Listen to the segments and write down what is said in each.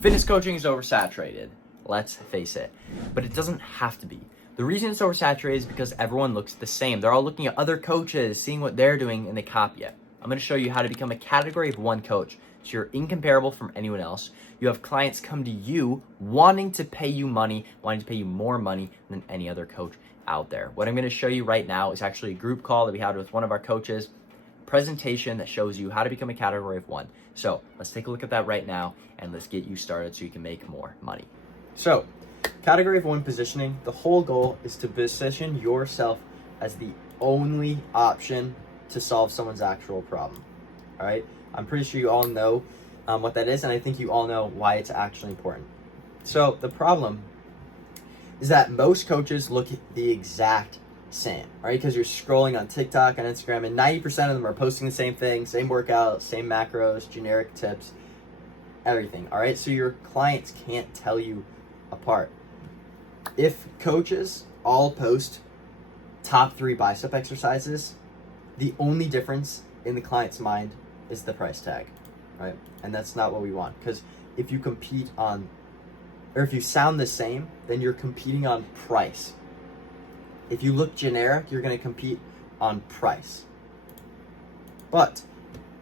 Fitness coaching is oversaturated, let's face it, but it doesn't have to be. The reason it's oversaturated is because everyone looks the same. They're all looking at other coaches, seeing what they're doing, and they copy it. I'm going to show you how to become a category of one coach, so you're incomparable from anyone else. You have clients come to you wanting to pay you money, wanting to pay you more money than any other coach out there. What I'm going to show you right now is actually a group call that we had with one of our coaches, presentation that shows you how to become a category of one. So let's take a look at that right now and let's get you started so you can make more money. So category of one positioning, the whole goal is to position yourself as the only option to solve someone's actual problem. All right, I'm pretty sure you all know what that is, and I think you all know why it's actually important. So the problem is that most coaches look the exact same, right? Because you're scrolling on TikTok and Instagram, and 90% of them are posting the same thing, same workouts, same macros, generic tips, everything. All right, so your clients can't tell you apart. If coaches all post top 3 bicep exercises, the only difference in the client's mind is the price tag, right? And that's not what we want, because if you compete on, or if you sound the same, then you're competing on price. If you look generic, you're going to compete on price. But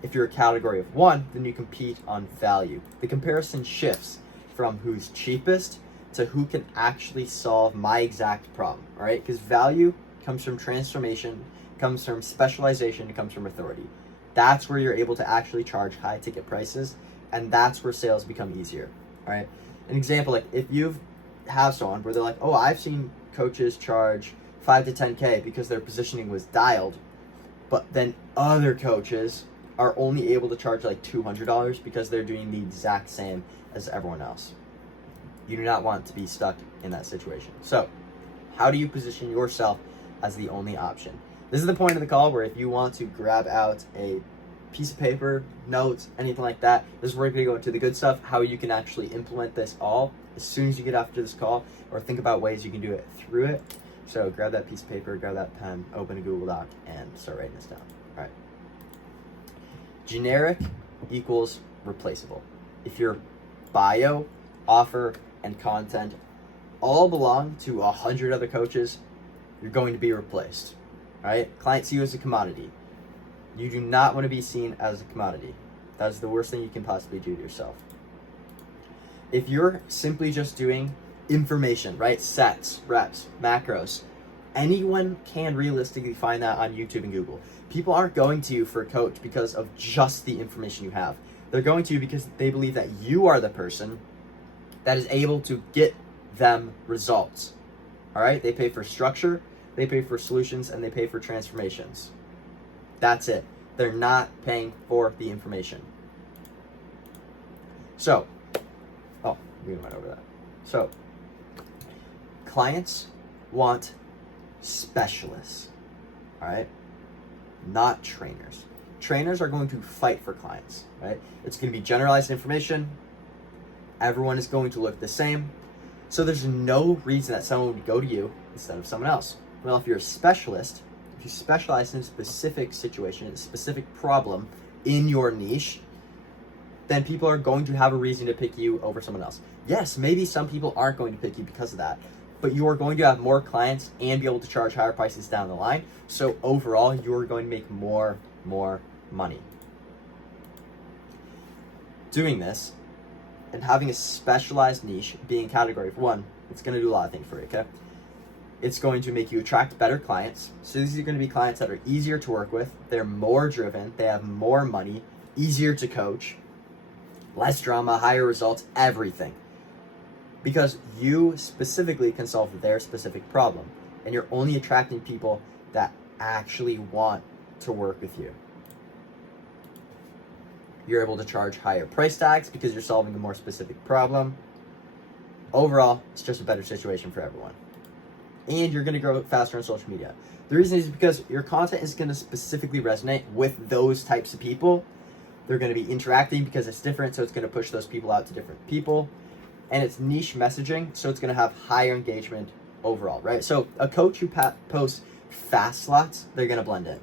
if you're a category of one, then you compete on value. The comparison shifts from who's cheapest to who can actually solve my exact problem, all right? Because value comes from transformation, comes from specialization, it comes from authority. That's where you're able to actually charge high ticket prices, and that's where sales become easier, all right? An example, like if you have someone where they're like, oh, I've seen coaches charge 5 to 10K because their positioning was dialed, but then other coaches are only able to charge like $200 because they're doing the exact same as everyone else. You do not want to be stuck in that situation. So how do you position yourself as the only option? This is the point of the call where if you want to grab out a piece of paper, notes, anything like that, this is where we're going to go into the good stuff, how you can actually implement this all as soon as you get after this call, or think about ways you can do it through it. So grab that piece of paper, grab that pen, open a Google Doc, and start writing this down. All right. Generic equals replaceable. If your bio, offer, and content all belong to 100 other coaches, you're going to be replaced. All right. Clients see you as a commodity. You do not want to be seen as a commodity. That is the worst thing you can possibly do to yourself. If you're simply just doing information, right? Sets, reps, macros. Anyone can realistically find that on YouTube and Google. People aren't going to you for a coach because of just the information you have. They're going to you because they believe that you are the person that is able to get them results. All right? They pay for structure, they pay for solutions, and they pay for transformations. That's it. They're not paying for the information. So, we went over that. So, clients want specialists, all right? Not trainers. Trainers are going to fight for clients, right? It's going to be generalized information. Everyone is going to look the same. So there's no reason that someone would go to you instead of someone else. Well, if you're a specialist, if you specialize in a specific situation, a specific problem in your niche, then people are going to have a reason to pick you over someone else. Yes, maybe some people aren't going to pick you because of that, but you are going to have more clients and be able to charge higher prices down the line. So overall, you're going to make more money. Doing this and having a specialized niche, being category of one, it's going to do a lot of things for you, okay? It's going to make you attract better clients. So these are going to be clients that are easier to work with. They're more driven. They have more money, easier to coach, less drama, higher results, everything. Because you specifically can solve their specific problem. And you're only attracting people that actually want to work with you. You're able to charge higher price tags because you're solving a more specific problem. Overall, it's just a better situation for everyone. And you're going to grow faster on social media. The reason is because your content is going to specifically resonate with those types of people. They're going to be interacting because it's different, so it's going to push those people out to different people. And it's niche messaging, so it's going to have higher engagement overall, right? So a coach who posts fast slots, they're going to blend in.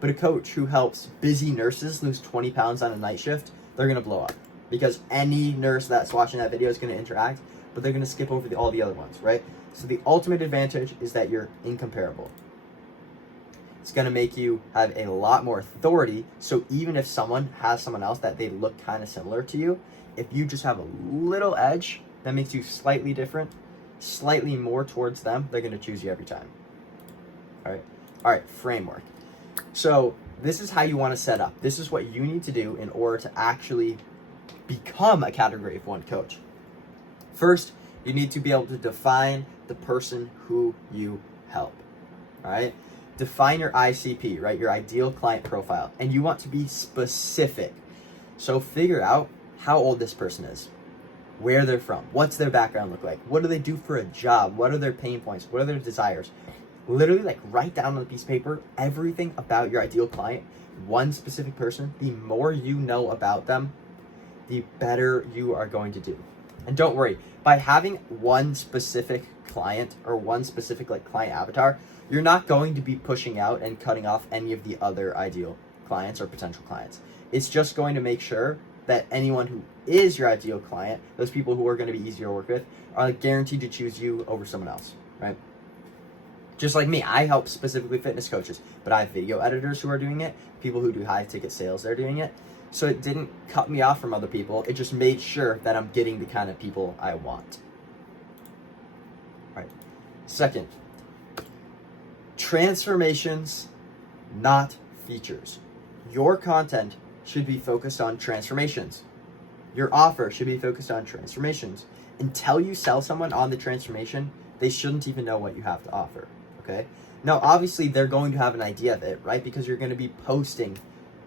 But a coach who helps busy nurses lose 20 pounds on a night shift, they're going to blow up. because any nurse that's watching that video is going to interact, but they're going to skip over all the other ones, right? So the ultimate advantage is that you're incomparable. It's going to make you have a lot more authority. So even if someone has someone else that they look kind of similar to you, if you just have a little edge that makes you slightly different, slightly more towards them, they're going to choose you every time. All right, framework. So this is how you want to set up. This is what you need to do in order to actually become a Category of 1 coach. First, you need to be able to define the person who you help. All right? Define your ICP, right? Your ideal client profile. And you want to be specific. So figure out how old this person is, where they're from, what's their background look like, what do they do for a job, what are their pain points, what are their desires. Literally, like, write down on a piece of paper everything about your ideal client, one specific person. The more you know about them, the better you are going to do. And don't worry, by having one specific client or one specific client avatar, you're not going to be pushing out and cutting off any of the other ideal clients or potential clients. It's just going to make sure that anyone who is your ideal client, those people who are going to be easier to work with, are guaranteed to choose you over someone else, right? Just like me, I help specifically fitness coaches, but I have video editors who are doing it, people who do high ticket sales, they're doing it. So it didn't cut me off from other people. It just made sure that I'm getting the kind of people I want. All right. Second, transformations, not features. Your content should be focused on transformations. Your offer should be focused on transformations. Until you sell someone on the transformation, they shouldn't even know what you have to offer. Okay. Now, obviously, they're going to have an idea of it, right? Because you're going to be posting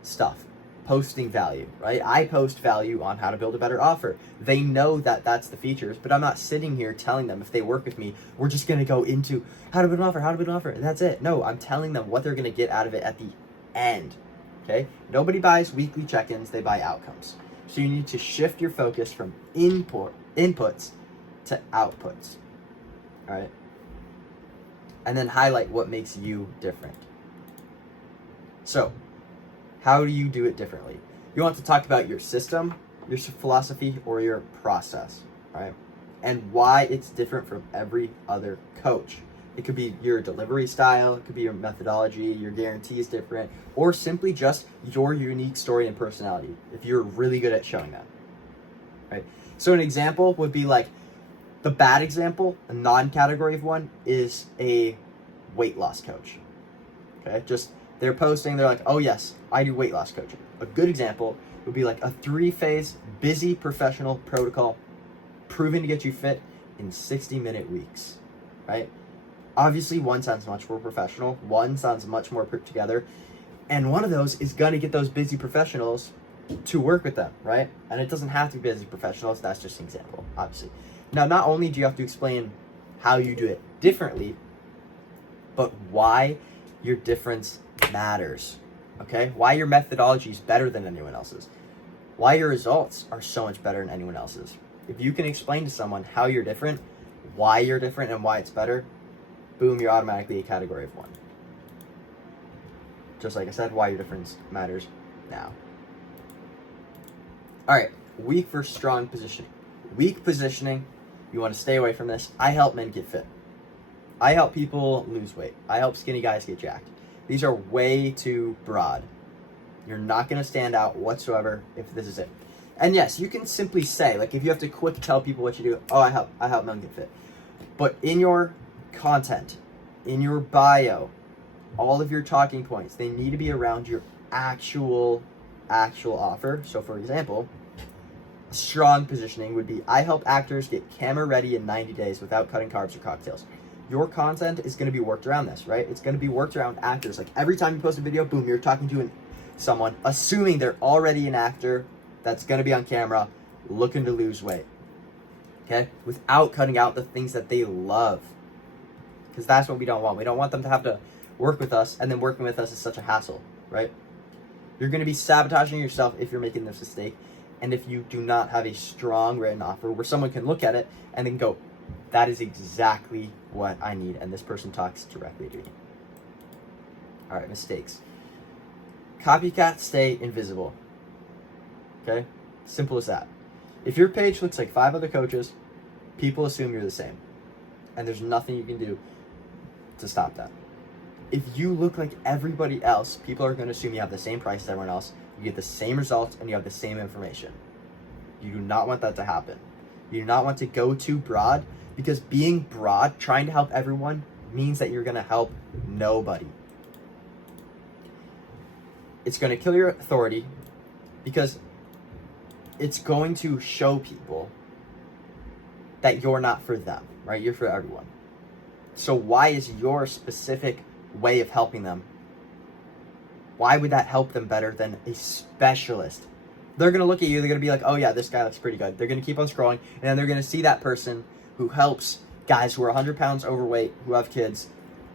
stuff, posting value, right? I post value on how to build a better offer. They know that that's the features, but I'm not sitting here telling them if they work with me, we're just going to go into how to build an offer, and that's it. No, I'm telling them what they're going to get out of it at the end. Okay. Nobody buys weekly check-ins, they buy outcomes. So you need to shift your focus from inputs to outputs. All right. And then highlight what makes you different. So, how do you do it differently? You want to talk about your system, your philosophy, or your process, right? And why it's different from every other coach. It could be your delivery style, it could be your methodology, your guarantee is different, or simply just your unique story and personality, if you're really good at showing that, right? So an example would be like, the bad example, a non-Category of 1, is a weight loss coach. Okay, just they're posting, they're like, oh yes, I do weight loss coaching. A good example would be like a 3-phase, busy professional protocol, proven to get you fit in 60-minute weeks, right? Obviously, one sounds much more professional, one sounds much more put together, and one of those is going to get those busy professionals to work with them, right? And it doesn't have to be busy professionals, that's just an example, obviously. Now, not only do you have to explain how you do it differently, but why your difference matters, okay? Why your methodology is better than anyone else's. Why your results are so much better than anyone else's. If you can explain to someone how you're different, why you're different, and why it's better, boom, you're automatically a Category of 1. Just like I said, why your difference matters now. All right, weak versus strong positioning. Weak positioning, you want to stay away from this. I help men get fit. I help people lose weight. I help skinny guys get jacked. These are way too broad. You're not going to stand out whatsoever if this is it. And yes, you can simply say, like, if you have to quick tell people what you do, oh, I help men get fit. But in your content, in your bio, all of your talking points, they need to be around your actual offer. So for example, strong positioning would be, I help actors get camera ready in 90 days without cutting carbs or cocktails. Your content is going to be worked around this, right? It's going to be worked around actors. Like, every time you post a video, boom, you're talking to someone, assuming they're already an actor that's going to be on camera looking to lose weight, okay? Without cutting out the things that they love, because that's what we don't want. We don't want them to have to work with us, and then working with us is such a hassle, right? You're going to be sabotaging yourself if you're making this mistake, and if you do not have a strong written offer where someone can look at it and then go, that is exactly what I need, and this person talks directly to me. All right, mistakes. Copycats stay invisible. Okay? Simple as that. If your page looks like 5 other coaches, people assume you're the same. And there's nothing you can do to stop that. If you look like everybody else, people are going to assume you have the same price as everyone else, you get the same results, and you have the same information. You do not want that to happen. You do not want to go too broad, because being broad, trying to help everyone, means that you're going to help nobody. It's going to kill your authority, because it's going to show people that you're not for them, right? You're for everyone. So why is your specific way of helping them, why would that help them better than a specialist? They're going to look at you, they're going to be like, oh yeah, this guy looks pretty good. They're going to keep on scrolling, and then they're going to see that person who helps guys who are 100 pounds overweight, who have kids,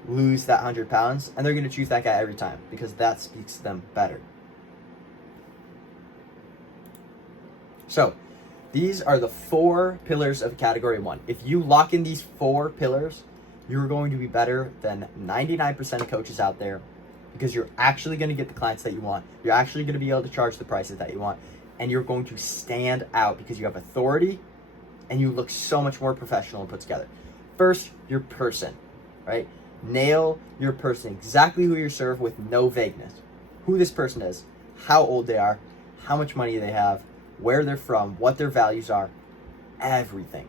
lose that 100 pounds, and they're going to choose that guy every time, because that speaks to them better. So, these are the 4 pillars of category 1. If you lock in these 4 pillars, you're going to be better than 99% of coaches out there, because you're actually going to get the clients that you want. You're actually going to be able to charge the prices that you want, and you're going to stand out because you have authority and you look so much more professional and put together. First, your person, right? Nail your person, exactly who you serve with no vagueness. Who this person is, how old they are, how much money they have, where they're from, what their values are, everything.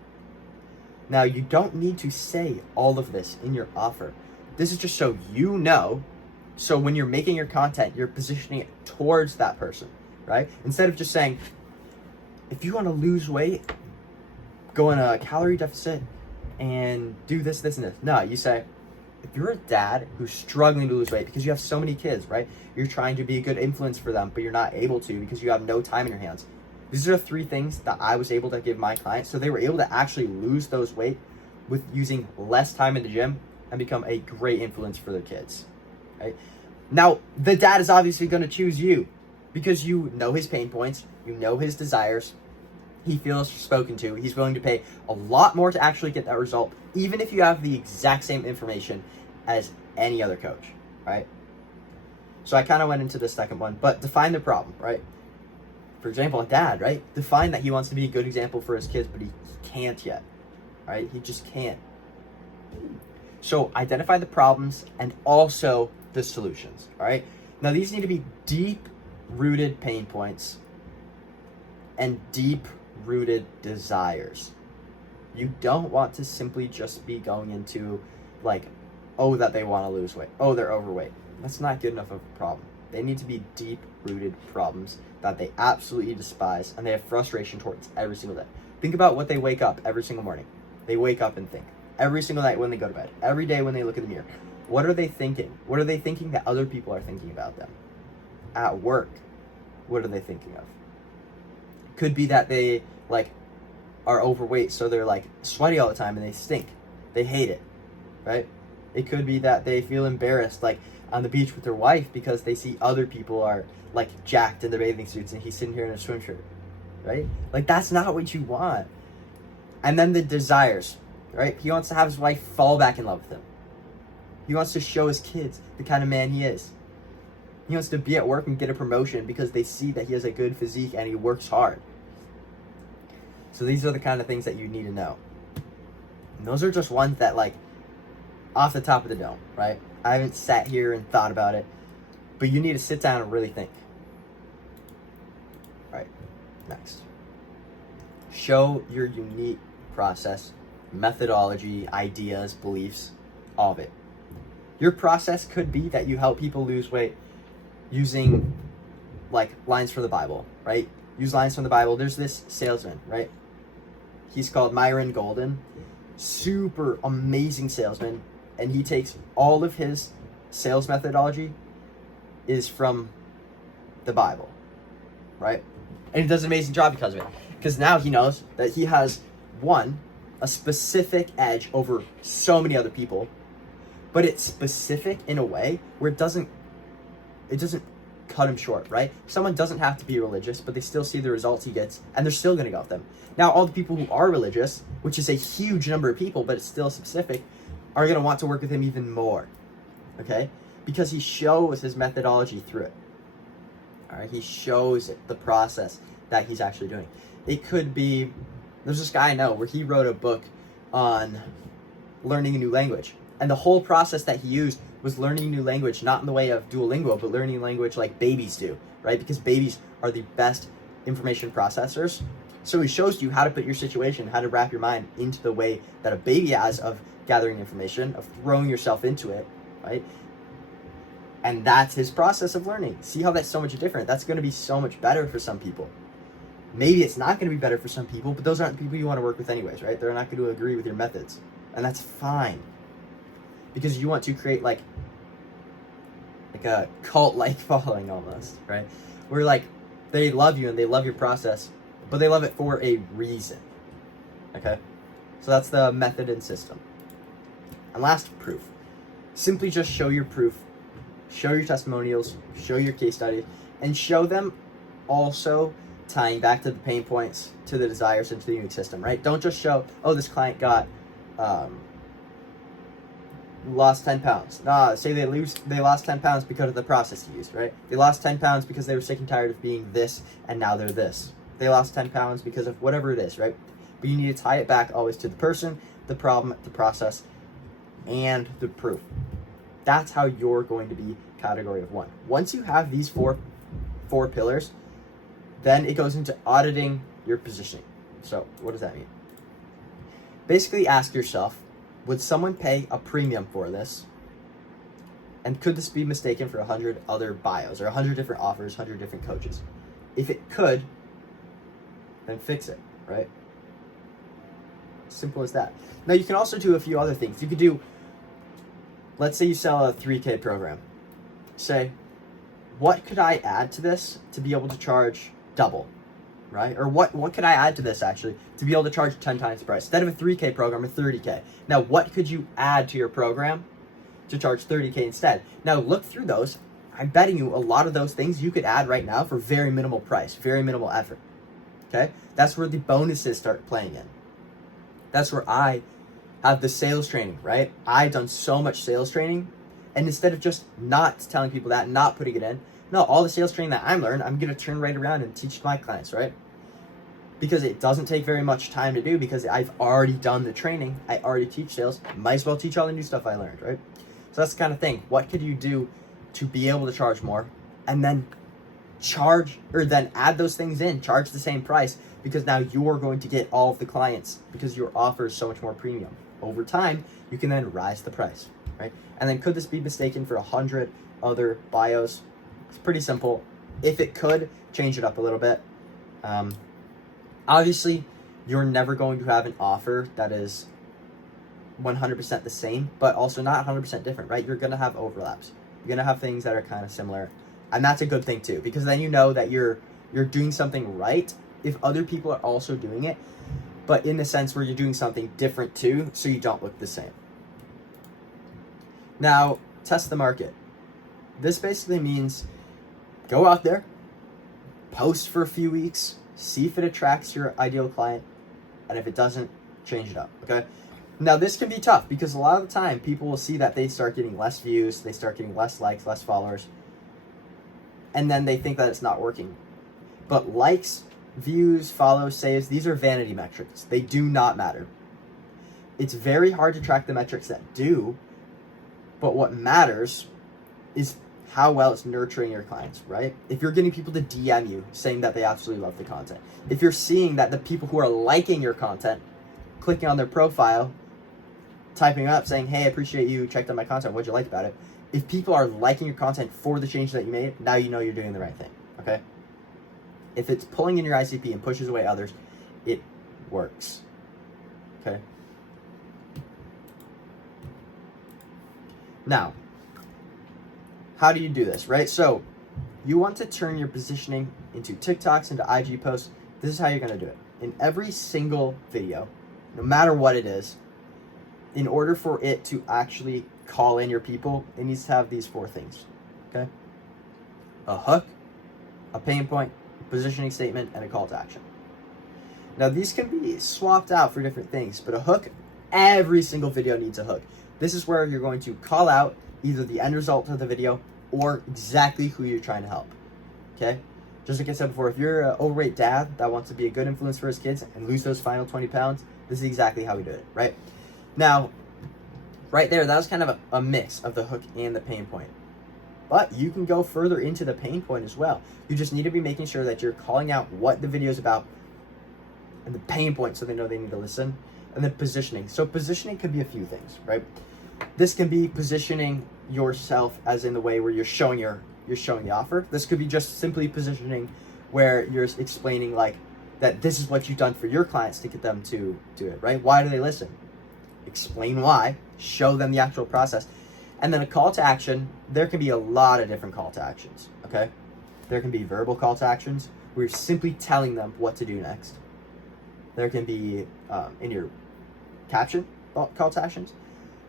Now, you don't need to say all of this in your offer. This is just so you know, so when you're making your content, you're positioning it towards that person, right? Instead of just saying, if you want to lose weight, go on a calorie deficit and do this, this, and this. No, you say, if you're a dad who's struggling to lose weight because you have so many kids, right? You're trying to be a good influence for them, but you're not able to because you have no time in your hands. These are the 3 things that I was able to give my clients, so they were able to actually lose those weight with using less time in the gym and become a great influence for their kids, right? Now, the dad is obviously going to choose you because you know his pain points, you know his desires, he feels spoken to, he's willing to pay a lot more to actually get that result, even if you have the exact same information as any other coach, right? So I kind of went into the second one, but define the problem, right? For example, a dad, right? Define that he wants to be a good example for his kids, but he can't yet, right? He just can't. So identify the problems and also the solutions, all right? Now, these need to be deep-rooted pain points and deep-rooted desires. You don't want to simply just be going into like, oh, that they want to lose weight. Oh, they're overweight. That's not good enough of a problem. They need to be deep-rooted problems that they absolutely despise and they have frustration towards every single day. Think about what they wake up every single morning. They wake up and think. Every single night when they go to bed. Every day when they look in the mirror. What are they thinking? What are they thinking that other people are thinking about them? At work, what are they thinking of? Could be that they like are overweight, so they're like sweaty all the time and they stink. They hate it, right? It could be that they feel embarrassed, like on the beach with their wife because they see other people are like jacked in their bathing suits and he's sitting here in a swim shirt, right? Like that's not what you want. And then the desires, right? He wants to have his wife fall back in love with him. He wants to show his kids the kind of man he is. He wants to be at work and get a promotion because they see that he has a good physique and he works hard. So these are the kind of things that you need to know. And those are just ones that like off the top of the dome, right? I haven't sat here and thought about it, but you need to sit down and really think. All right, next. Show your unique process, methodology, ideas, beliefs, all of it. Your process could be that you help people lose weight using like lines from the Bible, right? Use lines from the Bible. There's this salesman, right? He's called Myron Golden. Super amazing salesman. And he takes all of his sales methodology is from the Bible, right? And he does an amazing job because of it. Because now he knows that he has, one, a specific edge over so many other people, but it's specific in a way where it doesn't cut him short, right? Someone doesn't have to be religious, but they still see the results he gets, and they're still going to go with them. Now, all the people who are religious, which is a huge number of people, but it's still specific, are going to want to work with him even more, okay? Because he shows his methodology through it, all right? He shows it, the process, that he's actually doing. It could be, there's this guy I know where he wrote a book on learning a new language. And the whole process that he used was learning a new language, not in the way of Duolingo, but learning language like babies do, right? Because babies are the best information processors. So he shows you how to put your situation, how to wrap your mind into the way that a baby has of gathering information, of throwing yourself into it, right? And that's his process of learning. See how that's so much different? That's going to be so much better for some people. Maybe it's not going to be better for some people, but those aren't the people you want to work with anyways, right? They're not going to agree with your methods. And that's fine. Because you want to create like a cult-like following almost, right? Where like they love you and they love your process, but they love it for a reason. Okay? So that's the method and system. And last, proof. Simply just show your proof, show your testimonials, show your case studies, and show them also tying back to the pain points, to the desires, and to the unique system, right? Don't just show, oh, this client got lost 10 pounds. Nah, say they lost 10 pounds because of the process you used, right? They lost 10 pounds because they were sick and tired of being this, and now they're this. They lost 10 pounds because of whatever it is, right? But you need to tie it back always to the person, the problem, the process, and the proof. That's how you're going to be category of one. Once you have these four pillars, then it goes into auditing your positioning. So what does that mean? Basically ask yourself, would someone pay a premium for this? And could this be mistaken for 100 other bios or 100 different offers, 100 different coaches? If it could, then fix it, right? Simple as that. Now you can also do a few other things. You could do, let's say you sell a 3K program. Say, what could I add to this to be able to charge double, right? Or what could I add to this actually to be able to charge 10 times the price? Instead of a 3K program, a 30K. Now, what could you add to your program to charge 30K instead? Now, look through those. I'm betting you a lot of those things you could add right now for very minimal price, very minimal effort, okay? That's where the bonuses start playing in. That's where I have the sales training, right? I've done so much sales training, and instead of just not telling people that, not putting it in, no, all the sales training that I'm learned, I'm going to turn right around and teach my clients, right? Because it doesn't take very much time to do because I've already done the training. I already teach sales. Might as well teach all the new stuff I learned, right? So that's the kind of thing. What could you do to be able to charge more and then then add those things in, charge the same price because now you're going to get all of the clients because your offer is so much more premium. Over time, you can then rise the price, right? And then could this be mistaken for 100 other bios? It's pretty simple. If it could, change it up a little bit. Obviously, you're never going to have an offer that is 100% the same, but also not 100% different, right? You're going to have overlaps. You're going to have things that are kind of similar. And that's a good thing too, because then you know that you're doing something right if other people are also doing it, but in the sense where you're doing something different too, so you don't look the same. Now, test the market. This basically means go out there, post for a few weeks, see if it attracts your ideal client, and if it doesn't, change it up, okay? Now, this can be tough because a lot of the time people will see that they start getting less views, they start getting less likes, less followers, and then they think that it's not working. But likes, views, follows, saves, these are vanity metrics. They do not matter. It's very hard to track the metrics that do, but what matters is how well it's nurturing your clients, right? If you're getting people to DM you saying that they absolutely love the content, if you're seeing that the people who are liking your content, clicking on their profile, typing up saying, hey, I appreciate you, checked out my content, what'd you like about it? If people are liking your content for the change that you made, now you know you're doing the right thing, okay? If it's pulling in your ICP and pushes away others, it works, okay? Now, how do you do this, right? So you want to turn your positioning into TikToks, into IG posts. This is how you're going to do it. In every single video, no matter what it is, in order for it to actually call in your people, it needs to have these four things, okay? A hook, a pain point, a positioning statement, and a call to action. Now, these can be swapped out for different things, but a hook, every single video needs a hook. This is where you're going to call out either the end result of the video or exactly who you're trying to help, okay? Just like I said before, if you're an overweight dad that wants to be a good influence for his kids and lose those final 20 pounds, this is exactly how we do it, right? Now, right there, that was kind of a mix of the hook and the pain point. But you can go further into the pain point as well. You just need to be making sure that you're calling out what the video is about and the pain point so they know they need to listen. And then positioning. So positioning could be a few things, right? This can be positioning yourself as in the way where you're showing the offer. This could be just simply positioning where you're explaining like that this is what you've done for your clients to get them to do it, right? Why do they listen? Explain why, show them the actual process. And then a call to action, there can be a lot of different call to actions, okay? There can be verbal call to actions where you're simply telling them what to do next. There can be in your caption call to actions.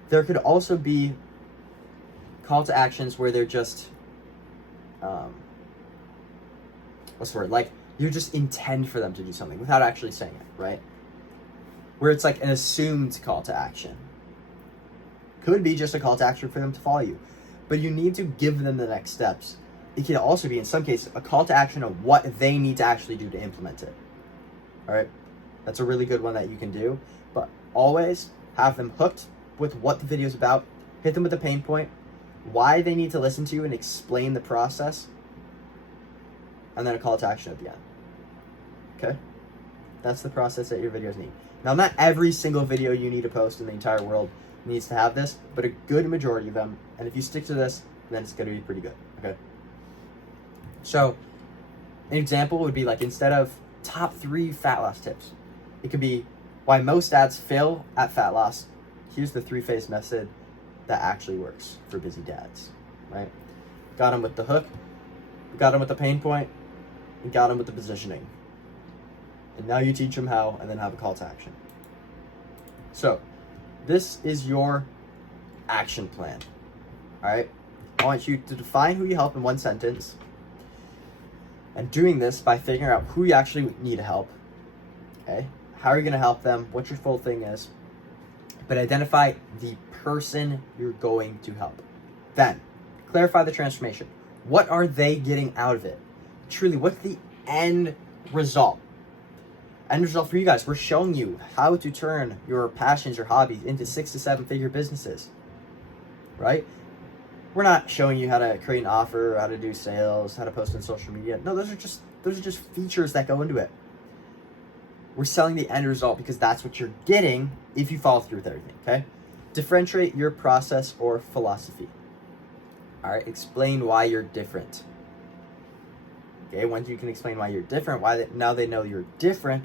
There could also be call to actions where they're just what's the word? Like you just intend for them to do something without actually saying it, right? Where it's like an assumed call to action. Could be just a call to action for them to follow you, but you need to give them the next steps. It can also be, in some cases, a call to action of what they need to actually do to implement it. All right, that's a really good one that you can do, but always have them hooked with what the video is about, hit them with the pain point, why they need to listen to you and explain the process, and then a call to action at the end. Okay? That's the process that your videos need. Now, not every single video you need to post in the entire world needs to have this, but a good majority of them, and if you stick to this, then it's going to be pretty good. Okay? So, an example would be like, instead of top 3 fat loss tips, it could be why most dads fail at fat loss. Here's the 3-phase method that actually works for busy dads, right? Got them with the hook, got them with the pain point, and got them with the positioning. And now you teach them how, and then have a call to action. So, this is your action plan, all right? I want you to define who you help in one sentence, and doing this by figuring out who you actually need to help, okay? How are you gonna help them? What your full thing is. But identify the person you're going to help. Then, clarify the transformation. What are they getting out of it? Truly, what's the end result? End result for you guys, we're showing you how to turn your passions, your hobbies into 6 to 7 figure businesses, right? We're not showing you how to create an offer, how to do sales, how to post on social media. No, those are just features that go into it. We're selling the end result because that's what you're getting if you follow through with everything, okay? Differentiate your process or philosophy. All right, explain why you're different. Okay, once you can explain why you're different, now they know you're different,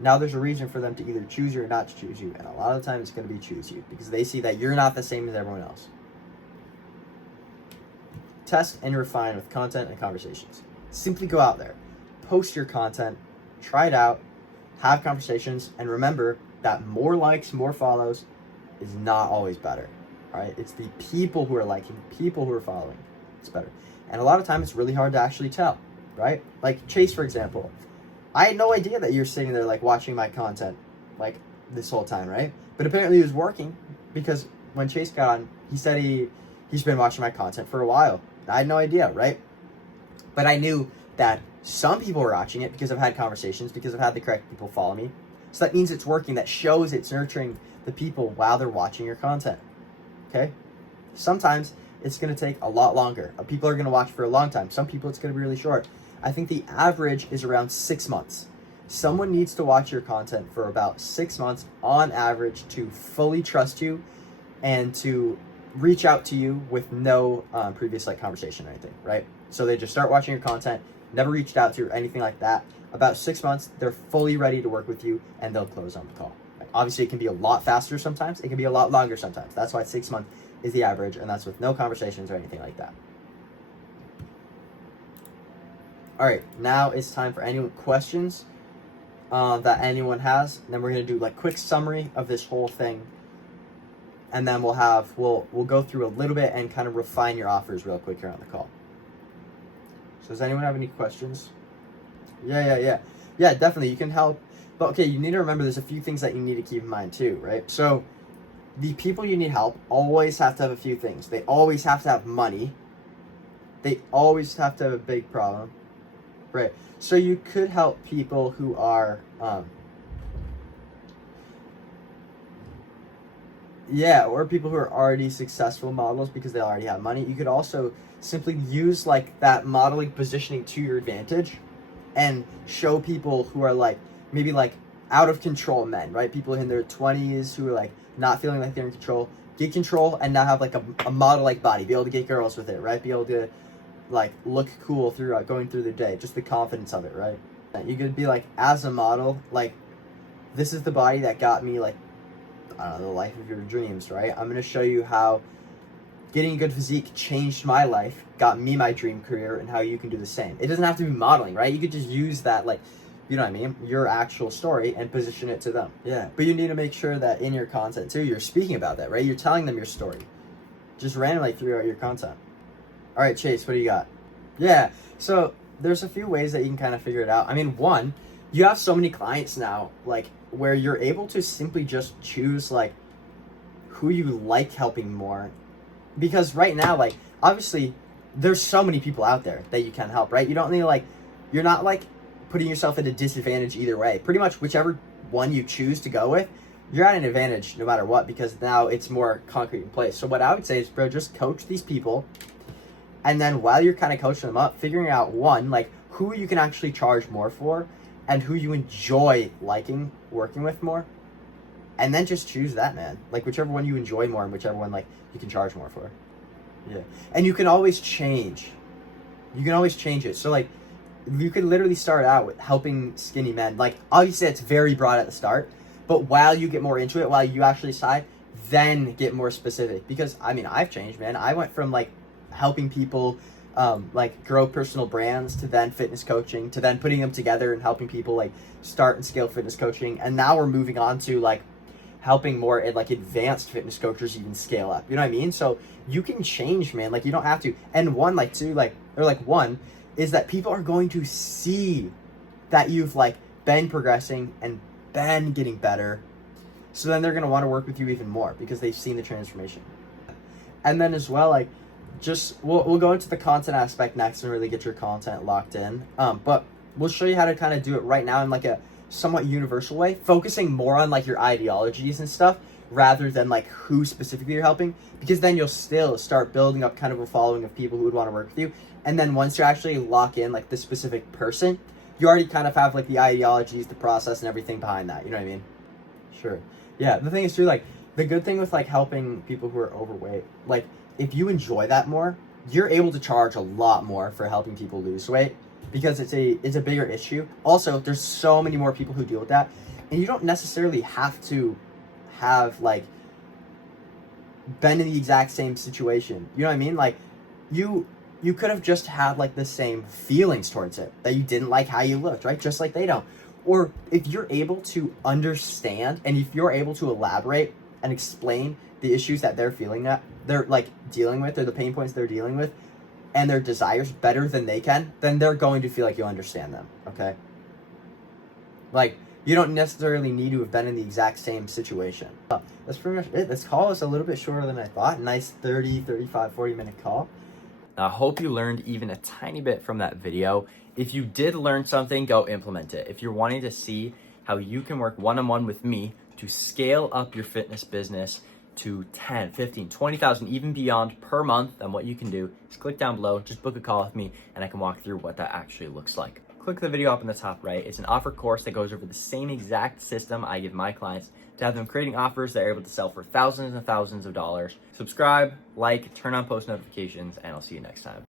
now there's a reason for them to either choose you or not to choose you. And a lot of the time it's going to be choose you because they see that you're not the same as everyone else. Test and refine with content and conversations. Simply go out there, post your content, try it out, have conversations, and remember that more likes, more follows is not always better. All right, it's the people who are liking, people who are following. It's better. And a lot of times it's really hard to actually tell, right? Like Chase, for example. I had no idea that you're sitting there like watching my content like this whole time, right? But apparently it was working because when Chase got on, he said he's been watching my content for a while. I had no idea, right? But I knew that some people were watching it because I've had conversations, because I've had the correct people follow me. So that means it's working. That shows it's nurturing the people while they're watching your content. Okay? Sometimes it's going to take a lot longer. People are going to watch for a long time. Some people it's going to be really short. I think the average is around 6 months. Someone needs to watch your content for about 6 months on average to fully trust you and to reach out to you with no previous like conversation or anything, right? So they just start watching your content, never reached out to you or anything like that. About 6 months, they're fully ready to work with you and they'll close on the call. Obviously, it can be a lot faster sometimes. It can be a lot longer sometimes. That's why 6 months is the average, and that's with no conversations or anything like that. All right, now it's time for any questions that anyone has. And then we're gonna do like quick summary of this whole thing, and then we'll go through a little bit and kind of refine your offers real quick here on the call. So does anyone have any questions? Yeah, definitely. You can help. But okay, you need to remember there's a few things that you need to keep in mind too, right? So the people you need help always have to have a few things. They always have to have money. They always have to have a big problem. Right. So you could help people who are, yeah, or people who are already successful models because they already have money. You could also simply use like that modeling positioning to your advantage and show people who are like maybe like out of control men, right? People in their 20s who are like not feeling like they're in control, get control and now have like a model like body, be able to get girls with it, right? Be able to like look cool throughout going through the day, just the confidence of it, right? You could be like, as a model, like, this is the body that got me like, I don't know, the life of your dreams, right? I'm gonna show you how getting a good physique changed my life, got me my dream career, and how you can do the same. It doesn't have to be modeling, right? You could just use that, like, you know what I mean, your actual story and position it to them. Yeah, but you need to make sure that in your content too, you're speaking about that, right? You're telling them your story, just randomly throughout your content. All right, Chase, what do you got? Yeah, so there's a few ways that you can kind of figure it out. I mean, one, you have so many clients now, like, where you're able to simply just choose, like, who you like helping more. Because right now, like, obviously, there's so many people out there that you can help, right? You don't need, like, you're not, like, putting yourself at a disadvantage either way. Pretty much whichever one you choose to go with, you're at an advantage no matter what, because now it's more concrete in place. So what I would say is, bro, just coach these people. And then while you're kind of coaching them up, figuring out, one, like, who you can actually charge more for and who you enjoy liking working with more. And then just choose that, man. Like, whichever one you enjoy more and whichever one, like, you can charge more for. Yeah. And you can always change. You can always change it. So, like, you could literally start out with helping skinny men. Like, obviously, it's very broad at the start. But while you get more into it, while you actually decide, then get more specific. Because, I mean, I've changed, man. I went from, like, helping people like grow personal brands to then fitness coaching to then putting them together and helping people like start and scale fitness coaching, and now we're moving on to like helping more like advanced fitness coaches even scale up, you know what I mean? So you can change, man. Like, you don't have to. And one, like, two, like, or like, one is that people are going to see that you've like been progressing and been getting better, so then they're going to want to work with you even more because they've seen the transformation. And then as well, like, just we'll go into the content aspect next and really get your content locked in, but we'll show you how to kind of do it right now in like a somewhat universal way, focusing more on like your ideologies and stuff rather than like who specifically you're helping, because then you'll still start building up kind of a following of people who would want to work with you. And then once you actually lock in like the specific person, you already kind of have like the ideologies, the process, and everything behind that, you know what I mean? Sure. Yeah, the thing is too, like, the good thing with like helping people who are overweight, like, if you enjoy that more, you're able to charge a lot more for helping people lose weight because it's a bigger issue. Also, there's so many more people who deal with that, and you don't necessarily have to have like been in the exact same situation. You know what I mean? Like, you could have just had like the same feelings towards it, that you didn't like how you looked, right? Just like they don't. Or if you're able to understand and if you're able to elaborate and explain the issues that they're feeling, that they're like dealing with, or the pain points they're dealing with, and their desires better than they can, then they're going to feel like you understand them, okay? Like, you don't necessarily need to have been in the exact same situation. That's pretty much it. This call is a little bit shorter than I thought. Nice 30, 35, 40-minute call. I hope you learned even a tiny bit from that video. If you did learn something, go implement it. If you're wanting to see how you can work one-on-one with me to scale up your fitness business to 10, 15, 20,000, even beyond per month, then what you can do is click down below, just book a call with me, and I can walk through what that actually looks like. Click the video up in the top right. It's an offer course that goes over the same exact system I give my clients to have them creating offers that are able to sell for thousands and thousands of dollars. Subscribe, like, turn on post notifications, and I'll see you next time.